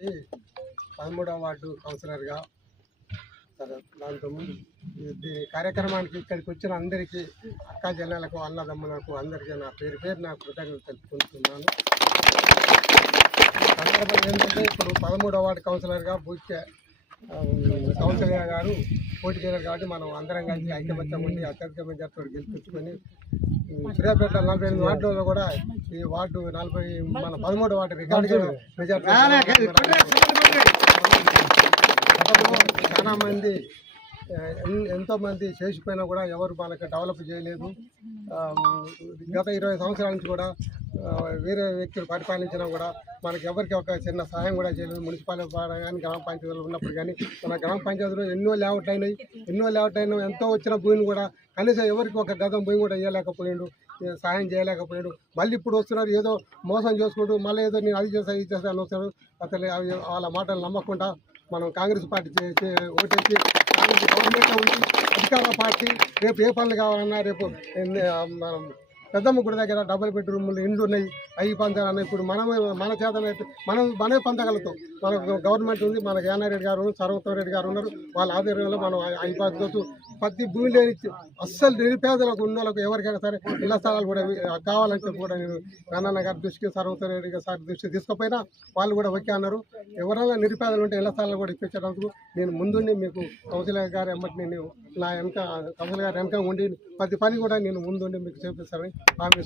ఈ పదమూడవ వార్డు కౌన్సిలర్గా దాంతో ముందు ఈ కార్యక్రమానికి ఇక్కడికి వచ్చిన అందరికీ అక్క జనాలకు అన్నదమ్ములకు అందరికీ నా పేరు పేరు నా కృతజ్ఞతలు తెలుపుకుంటున్నాను. సందర్భం ఏంటంటే ఇప్పుడు పదమూడవ వార్డు కౌన్సిలర్గా పూర్తి కౌన్సిలర్ గారు పోటీ చేయరు కాబట్టి మనం అందరం కలిసి ఐక్యమత్యం ఉండి అత్యధిక మెజార్టీతో గెలిపించుకొని సూర్యాపేట నలభై ఎనిమిది వార్డులలో కూడా ఈ వార్డు నలభై మన పదమూడు వార్డు రికార్డు మెజార్టీ చాలా మంది ఆ, ఎన్- ఎంతో మంది చేసిపోయినా కూడా ఎవరు మనకు డెవలప్ చేయలేదు. గత ఇరవై సంవత్సరాల నుంచి కూడా వేరే వ్యక్తులు పరిపాలించినా కూడా మనకి ఎవరికి ఒక చిన్న సహాయం కూడా చేయలేదు. మున్సిపాలిటీ కానీ గ్రామ పంచాయతీలు ఉన్నప్పుడు కానీ మన గ్రామ పంచాయతీలో ఎన్నో లేఅవుట్ అయినాయి. ఎన్నో లేఅవుట్ అయినా ఎంతో వచ్చిన భూమిని కూడా కనీసం ఎవరికి ఒక గతం భూమి కూడా ఇవ్వలేకపోయాడు సహాయం చేయలేకపోయాడు. మళ్ళీ ఇప్పుడు వస్తున్నారు. ఏదో మోసం చేసుకుంటూ మళ్ళీ ఏదో నేను అది చేస్తా ఇది చేస్తా అని వస్తారు అసలు వాళ్ళ మాటలు నమ్మకుండా మనం కాంగ్రెస్ పార్టీ ఓటేసి కాంగ్రెస్ గవర్నమెంట్లో ఉంది అధికార పార్టీ రేపు ఏ పనులు కావాలన్నా రేపు మనం పెద్దమ్మ గుడి దగ్గర డబుల్ బెడ్రూమ్లు ఇండ్లు ఉన్నాయి. అవి పంచాలన్నా ఇప్పుడు మనమే మన చేతనే మనం మనమే పంచగలుగుతాం. మనకు గవర్నమెంట్ ఉంది మన యానారెడ్డి గారు సర్వతో రెడ్డి గారు ఉన్నారు. వాళ్ళ ఆధ్వర్యంలో మనం అవి పంచుకోవచ్చు ప్రతి భూమి లేని అస్సలు నిరుపేదలకు ఉన్న వాళ్ళకు ఎవరికైనా సరే ఇళ్ళ స్థలాలు కూడా కావాలంటే కావాలని చెప్పి కూడా నేను కన్నన్న గారి దృష్టికి సర్వతో రెడ్డి గారి దృష్టికి తీసుకుపోయినా వాళ్ళు కూడా ఓకే అన్నారు. ఎవరైనా నిరుపేదలు ఉంటే ఇళ్ళ స్థలాలు కూడా ఇప్పించడానికి నేను ముందుండి మీకు కౌన్సిలర్ గారు ఎమ్మటి నేను నా వెనక కౌన్సిలర్ గారు వెనక ఉండి ప్రతి పని కూడా నేను ముందుండి మీకు చేపిస్తానని హామీ